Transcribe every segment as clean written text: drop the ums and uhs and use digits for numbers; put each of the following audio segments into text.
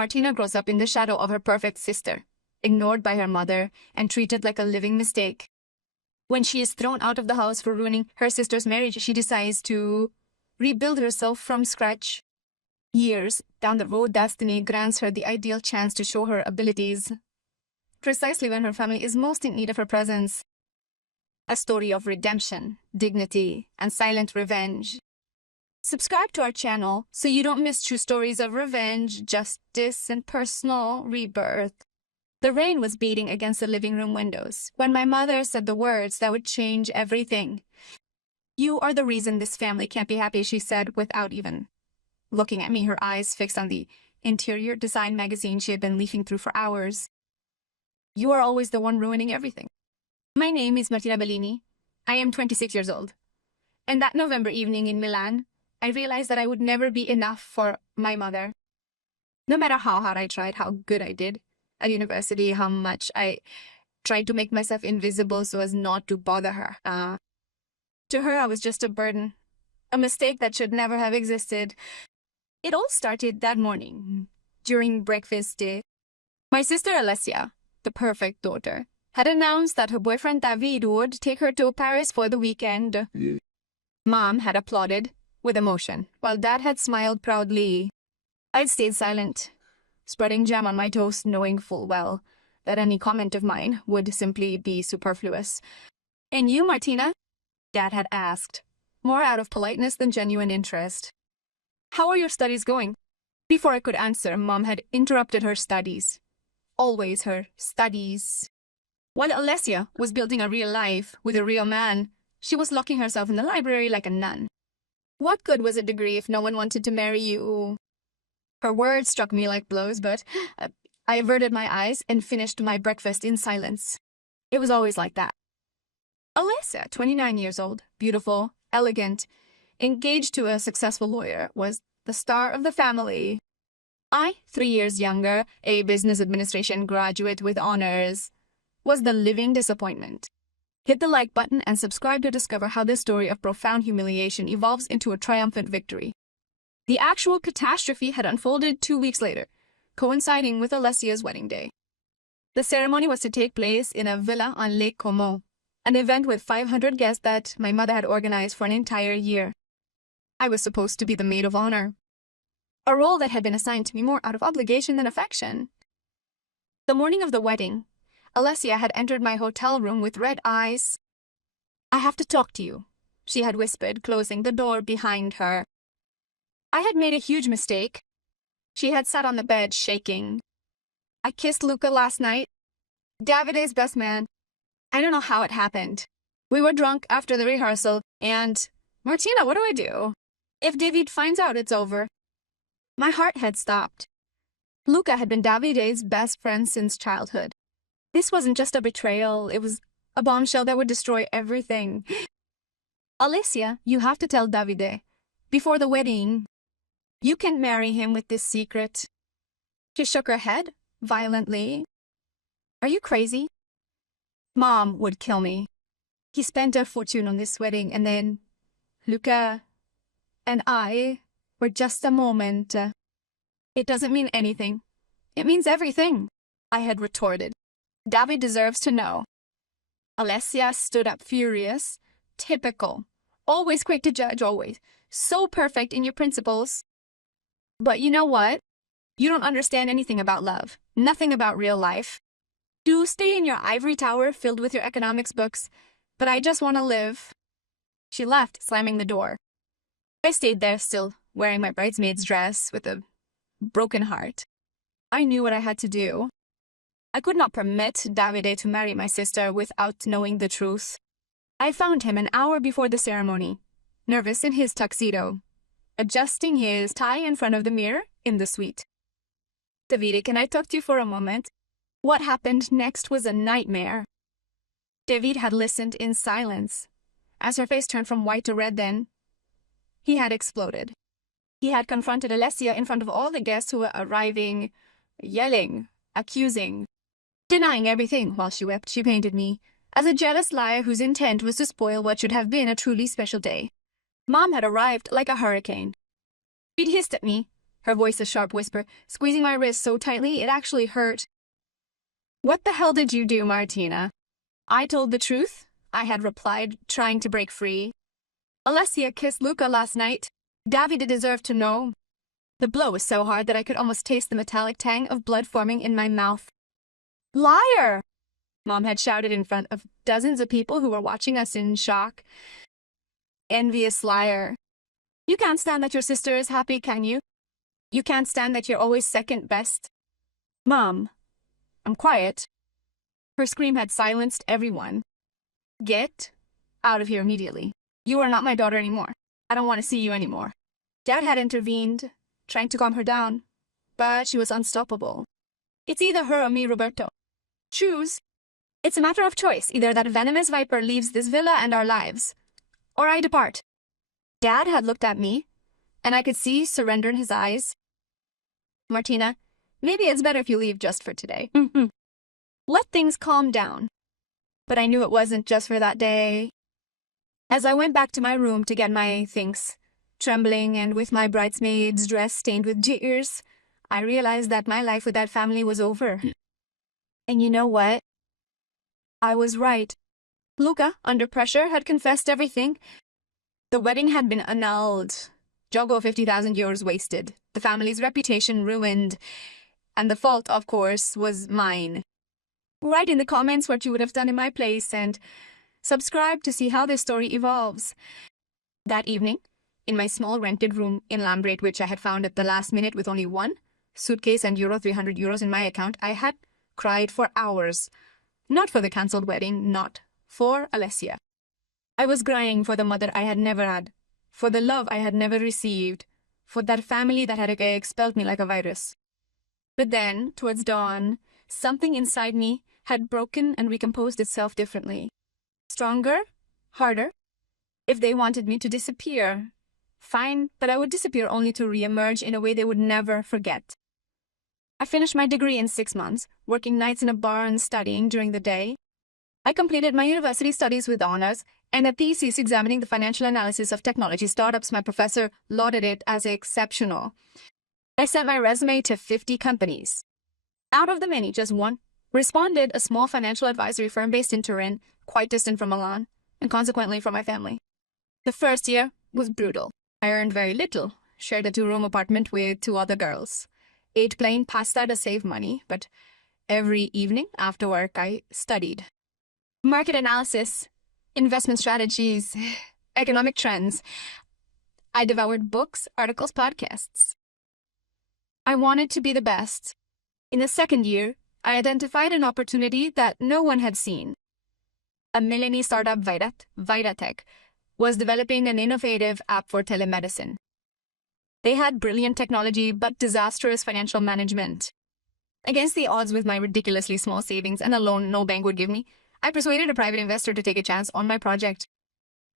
Martina grows up in the shadow of her perfect sister, ignored by her mother and treated like a living mistake. When she is thrown out of the house for ruining her sister's marriage, she decides to rebuild herself from scratch. Years down the road, destiny grants her the ideal chance to show her abilities, precisely when her family is most in need of her presence. A story of redemption, dignity, and silent revenge. Subscribe to our channel so you don't miss true stories of revenge, justice, and personal rebirth. The rain was beating against the living room windows when my mother said the words that would change everything. "You are the reason this family can't be happy," she said without even looking at me, her eyes fixed on the interior design magazine she had been leafing through for hours. "You are always the one ruining everything." My name is Martina Bellini. I am 26 years old. And that November evening in Milan, I realized that I would never be enough for my mother. No matter how hard I tried, how good I did at university, how much I tried to make myself invisible so as not to bother her. To her, I was just a burden, a mistake that should never have existed. It all started that morning, during breakfast day. My sister Alessia, the perfect daughter, had announced that her boyfriend David would take her to Paris for the weekend. Mom had applauded with emotion, while Dad had smiled proudly. I'd stayed silent, spreading jam on my toast, knowing full well that any comment of mine would simply be superfluous. "And you, Martina?" Dad had asked, more out of politeness than genuine interest. "How are your studies going?" Before I could answer, Mom had interrupted her studies. Always her studies. While Alessia was building a real life with a real man, she was locking herself in the library like a nun. What good was a degree if no one wanted to marry you? Her words struck me like blows, but I averted my eyes and finished my breakfast in silence. It was always like that. Alessia, 29 years old, beautiful, elegant, engaged to a successful lawyer, was the star of the family. I, 3 years younger, a business administration graduate with honors, was the living disappointment. Hit the like button and subscribe to discover how this story of profound humiliation evolves into a triumphant victory. The actual catastrophe had unfolded 2 weeks later, coinciding with Alessia's wedding day. The ceremony was to take place in a villa on Lake Como, an event with 500 guests that my mother had organized for an entire year. I was supposed to be the maid of honor, a role that had been assigned to me more out of obligation than affection. The morning of the wedding, Alessia had entered my hotel room with red eyes. "I have to talk to you," she had whispered, closing the door behind her. I had made a huge mistake. She had sat on the bed, shaking. "I kissed Luca last night. Davide's best man. I don't know how it happened. We were drunk after the rehearsal, and... Martina, what do I do? If David finds out, it's over." My heart had stopped. Luca had been Davide's best friend since childhood. This wasn't just a betrayal, it was a bombshell that would destroy everything. "Alessia, you have to tell Davide. Before the wedding. You can't marry him with this secret." She shook her head violently. "Are you crazy? Mom would kill me. He spent a fortune on this wedding, and then Luca and I were just a moment." "It doesn't mean anything. It means everything," I had retorted. "David deserves to know." Alessia stood up furious. Typical. Always quick to judge, always. So perfect in your principles. "But you know what? You don't understand anything about love. Nothing about real life. Do stay in your ivory tower filled with your economics books, but I just want to live." She left, slamming the door. I stayed there still, wearing my bridesmaid's dress with a broken heart. I knew what I had to do. I could not permit Davide to marry my sister without knowing the truth. I found him an hour before the ceremony, nervous in his tuxedo, adjusting his tie in front of the mirror in the suite. "Davide, can I talk to you for a moment?" What happened next was a nightmare. David had listened in silence. As her face turned from white to red then, he had exploded. He had confronted Alessia in front of all the guests who were arriving, yelling, accusing, denying everything. While she wept, she painted me as a jealous liar whose intent was to spoil what should have been a truly special day. Mom had arrived like a hurricane. She'd hissed at me, her voice a sharp whisper, squeezing my wrist so tightly it actually hurt. "What the hell did you do, Martina?" I told the truth, I had replied, trying to break free. "Alessia kissed Luca last night. Davide deserved to know." The blow was so hard that I could almost taste the metallic tang of blood forming in my mouth. "Liar!" Mom had shouted in front of dozens of people who were watching us in shock. "Envious liar. You can't stand that your sister is happy, can you? You can't stand that you're always second best." "Mom, I'm quiet." Her scream had silenced everyone. "Get out of here immediately. You are not my daughter anymore. I don't want to see you anymore." Dad had intervened, trying to calm her down, but she was unstoppable. "It's either her or me, Roberto. Choose. It's a matter of choice. Either that venomous viper leaves this villa and our lives, or I depart." Dad had looked at me, and I could see surrender in his eyes. "Martina, maybe it's better if you leave just for today. Let things calm down." But I knew it wasn't just for that day. As I went back to my room to get my things, trembling and with my bridesmaid's dress stained with tears, I realized that my life with that family was over. And you know what? I was right. Luca, under pressure, had confessed everything. The wedding had been annulled. Jogo 50,000 euros wasted. The family's reputation ruined. And the fault, of course, was mine. Write in the comments what you would have done in my place and subscribe to see how this story evolves. That evening, in my small rented room in Lambrate, which I had found at the last minute with only one suitcase and €300 in my account, I had cried for hours. Not for the cancelled wedding, not for Alessia. I was crying for the mother I had never had, for the love I had never received, for that family that had expelled me like a virus. But then, towards dawn, something inside me had broken and recomposed itself differently. Stronger, harder. If they wanted me to disappear, fine, but I would disappear only to re-emerge in a way they would never forget. I finished my degree in 6 months, working nights in a bar and studying during the day. I completed my university studies with honors, and a thesis examining the financial analysis of technology startups. My professor lauded it as exceptional. I sent my resume to 50 companies. Out of the many, just one responded, a small financial advisory firm based in Turin, quite distant from Milan, and consequently from my family. The first year was brutal. I earned very little, shared a 2-room apartment with 2 other girls, ate plain pasta to save money, but every evening after work I studied. Market analysis, investment strategies, economic trends. I devoured books, articles, podcasts. I wanted to be the best. In the second year, I identified an opportunity that no one had seen. A Milanese startup, Vitatech, was developing an innovative app for telemedicine. They had brilliant technology but disastrous financial management. Against the odds with my ridiculously small savings and a loan no bank would give me, I persuaded a private investor to take a chance on my project.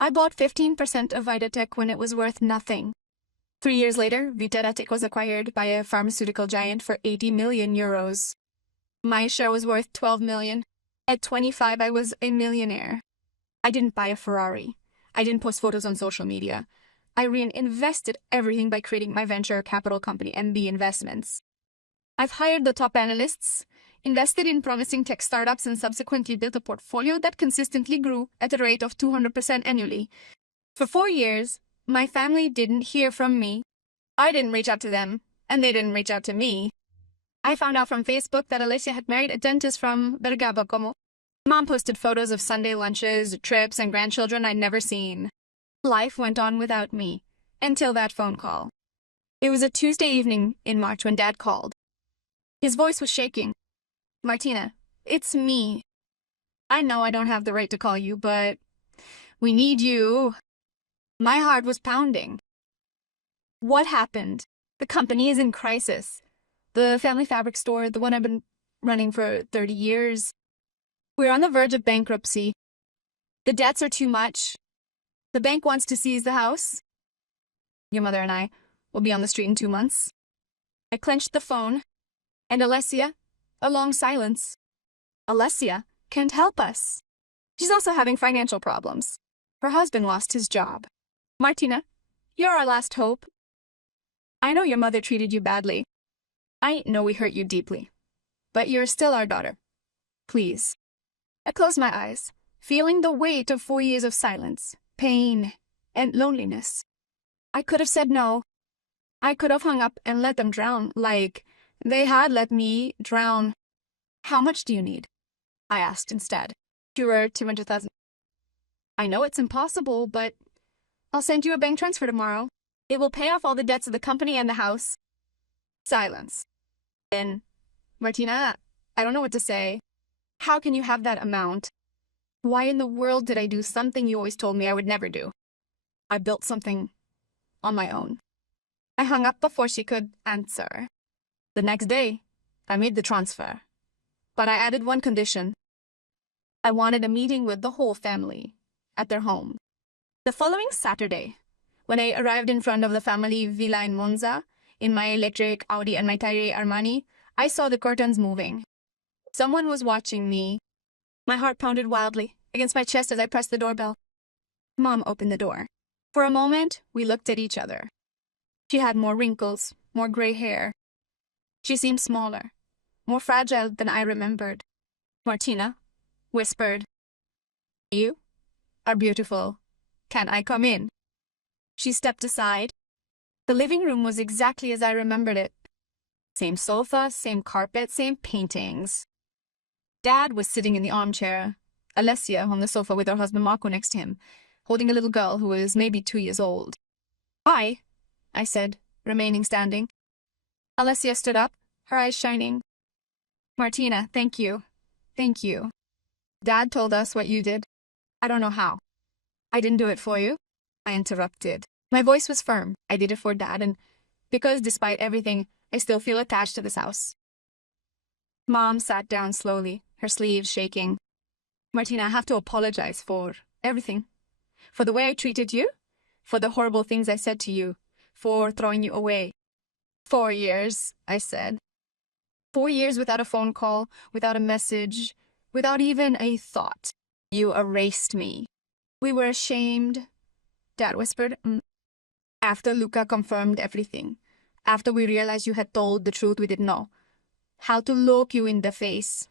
I bought 15% of Vitatech when it was worth nothing. 3 years later, Vitatech was acquired by a pharmaceutical giant for €80 million. My share was worth 12 million. At 25, I was a millionaire. I didn't buy a Ferrari. I didn't post photos on social media. I reinvested everything by creating my venture capital company, MB Investments. I've hired the top analysts, invested in promising tech startups, and subsequently built a portfolio that consistently grew at a rate of 200% annually. For 4 years, my family didn't hear from me. I didn't reach out to them, and they didn't reach out to me. I found out from Facebook that Alessia had married a dentist from Bergamo. Mom posted photos of Sunday lunches, trips, and grandchildren I'd never seen. Life went on without me, until that phone call. It was a Tuesday evening in March when Dad called. His voice was shaking. "Martina, it's me. I know I don't have the right to call you, but we need you." My heart was pounding. What happened? The company is in crisis. The family fabric store, the one I've been running for 30 years. We're on the verge of bankruptcy. The debts are too much. The bank wants to seize the house. Your mother and I will be on the street in 2 months. I clenched the phone, and Alessia, a long silence. Alessia can't help us. She's also having financial problems. Her husband lost his job. Martina, you're our last hope. I know your mother treated you badly. I know we hurt you deeply. But you're still our daughter. Please. I closed my eyes, feeling the weight of 4 years of silence, pain, and loneliness. I could have said no. I could have hung up and let them drown, like they had let me drown. How much do you need? I asked instead. You were 200,000. I know it's impossible, but I'll send you a bank transfer tomorrow. It will pay off all the debts of the company and the house. Silence. Then, Martina, I don't know what to say. How can you have that amount? Why in the world did I do something you always told me I would never do? I built something on my own. I hung up before she could answer. The next day, I made the transfer. But I added one condition. I wanted a meeting with the whole family at their home. The following Saturday, when I arrived in front of the family villa in Monza, in my electric Audi and my Tyrrell Armani, I saw the curtains moving. Someone was watching me. My heart pounded wildly against my chest as I pressed the doorbell. Mom opened the door. For a moment, we looked at each other. She had more wrinkles, more gray hair. She seemed smaller, more fragile than I remembered. Martina whispered, "You are beautiful. Can I come in?" She stepped aside. The living room was exactly as I remembered it. Same sofa, same carpet, same paintings. Dad was sitting in the armchair, Alessia on the sofa with her husband Marco next to him, holding a little girl who was maybe 2 years old. "Hi," I said, remaining standing. Alessia stood up, her eyes shining. "Martina, thank you. Thank you. Dad told us what you did. I don't know how. I didn't do it for you," I interrupted. My voice was firm. I did it for Dad, and because despite everything, I still feel attached to this house. Mom sat down slowly, her sleeves shaking. "Martina, I have to apologize for everything. For the way I treated you, for the horrible things I said to you, for throwing you away. 4 years, I said. 4 years without a phone call, without a message, without even a thought. You erased me. We were ashamed," Dad whispered. "After Luca confirmed everything, after we realized you had told the truth we didn't know, how to look you in the face.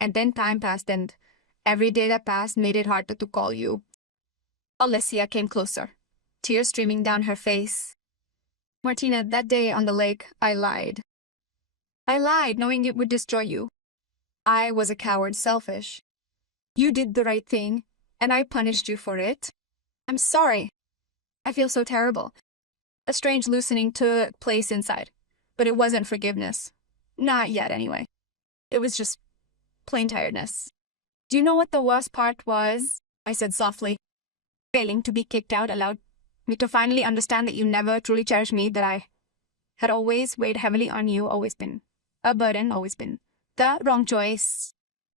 And then time passed, and every day that passed made it harder to call you." Alessia came closer, tears streaming down her face. "Martina, that day on the lake, I lied. I lied, knowing it would destroy you. I was a coward, selfish. You did the right thing, and I punished you for it. I'm sorry. I feel so terrible." A strange loosening took place inside, but it wasn't forgiveness. Not yet, anyway. It was just plain tiredness. "Do you know what the worst part was?" I said softly. "Failing to be kicked out allowed me to finally understand that you never truly cherished me, that I had always weighed heavily on you, always been a burden, always been the wrong choice.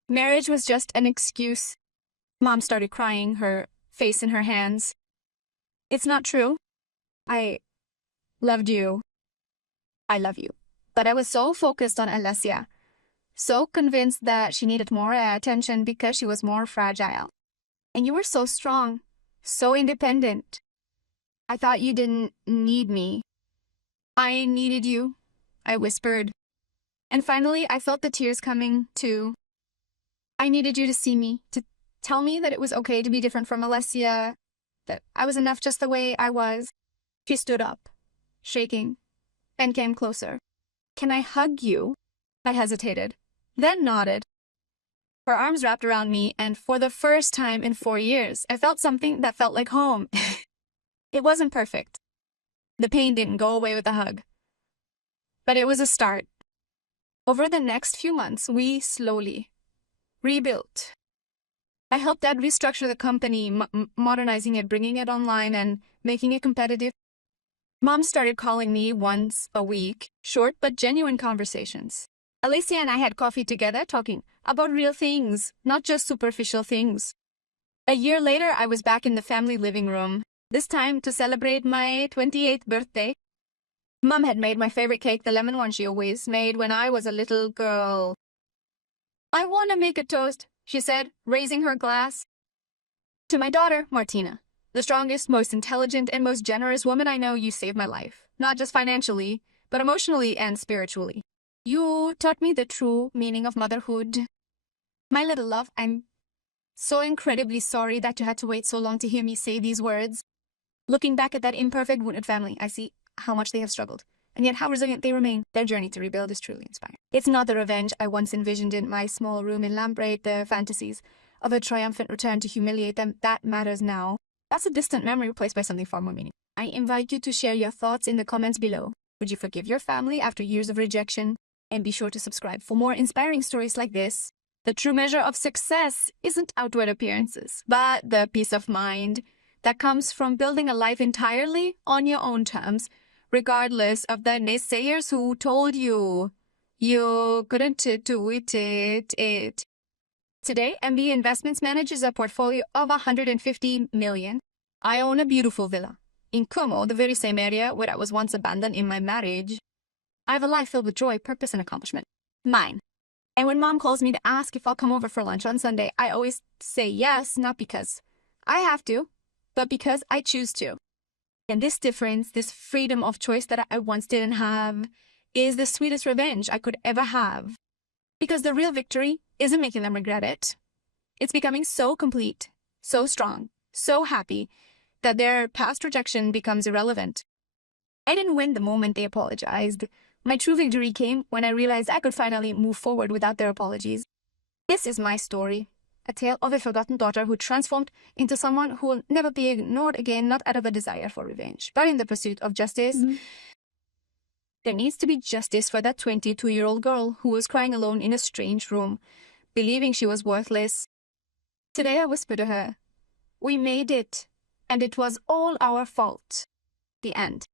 Marriage was just an excuse." Mom started crying, her face in her hands. "It's not true. I loved you. I love you." But I was so focused on Alessia, so convinced that she needed more attention because she was more fragile. And you were so strong, so independent. I thought you didn't need me. "I needed you," I whispered. And finally, I felt the tears coming, too. "I needed you to see me, to tell me that it was okay to be different from Alessia, that I was enough just the way I was." She stood up, shaking, and came closer. "Can I hug you?" I hesitated, then nodded. Her arms wrapped around me, and for the first time in 4 years, I felt something that felt like home. It wasn't perfect. The pain didn't go away with the hug. But it was a start. Over the next few months, we slowly rebuilt. I helped Dad restructure the company, modernizing it, bringing it online, and making it competitive. Mom started calling me once a week, short but genuine conversations. Alessia and I had coffee together, talking about real things, not just superficial things. A year later, I was back in the family living room, this time to celebrate my 28th birthday. Mom had made my favorite cake, the lemon one she always made when I was a little girl. "I want to make a toast," she said, raising her glass. "To my daughter, Martina, the strongest, most intelligent, and most generous woman I know. You saved my life. not just financially, but emotionally and spiritually. You taught me the true meaning of motherhood. My little love, I'm so incredibly sorry that you had to wait so long to hear me say these words. Looking back at that imperfect, wounded family, I see how much they have struggled, and yet how resilient they remain. Their journey to rebuild is truly inspiring. It's not the revenge I once envisioned in my small room in Lamprecht, the fantasies of a triumphant return to humiliate them, that matters now. That's a distant memory replaced by something far more meaningful. I invite you to share your thoughts in the comments below. Would you forgive your family after years of rejection? And be sure to subscribe for more inspiring stories like this. The true measure of success isn't outward appearances, but the peace of mind that comes from building a life entirely on your own terms, regardless of the naysayers who told you couldn't do it. Today, MB Investments manages a portfolio of 150 million. I own a beautiful villa in Como, the very same area where I was once abandoned in my marriage. I have a life filled with joy, purpose, and accomplishment. Mine. And when Mom calls me to ask if I'll come over for lunch on Sunday, I always say yes, not because I have to, but because I choose to. And this difference, this freedom of choice that I once didn't have, is the sweetest revenge I could ever have. Because the real victory isn't making them regret it. It's becoming so complete, so strong, so happy, that their past rejection becomes irrelevant. I didn't win the moment they apologized. My true victory came when I realized I could finally move forward without their apologies. This is my story, a tale of a forgotten daughter who transformed into someone who will never be ignored again, not out of a desire for revenge, but in the pursuit of justice. There needs to be justice for that 22-year-old girl who was crying alone in a strange room, believing she was worthless. Today I whispered to her, "We made it, and it was all our fault." The end.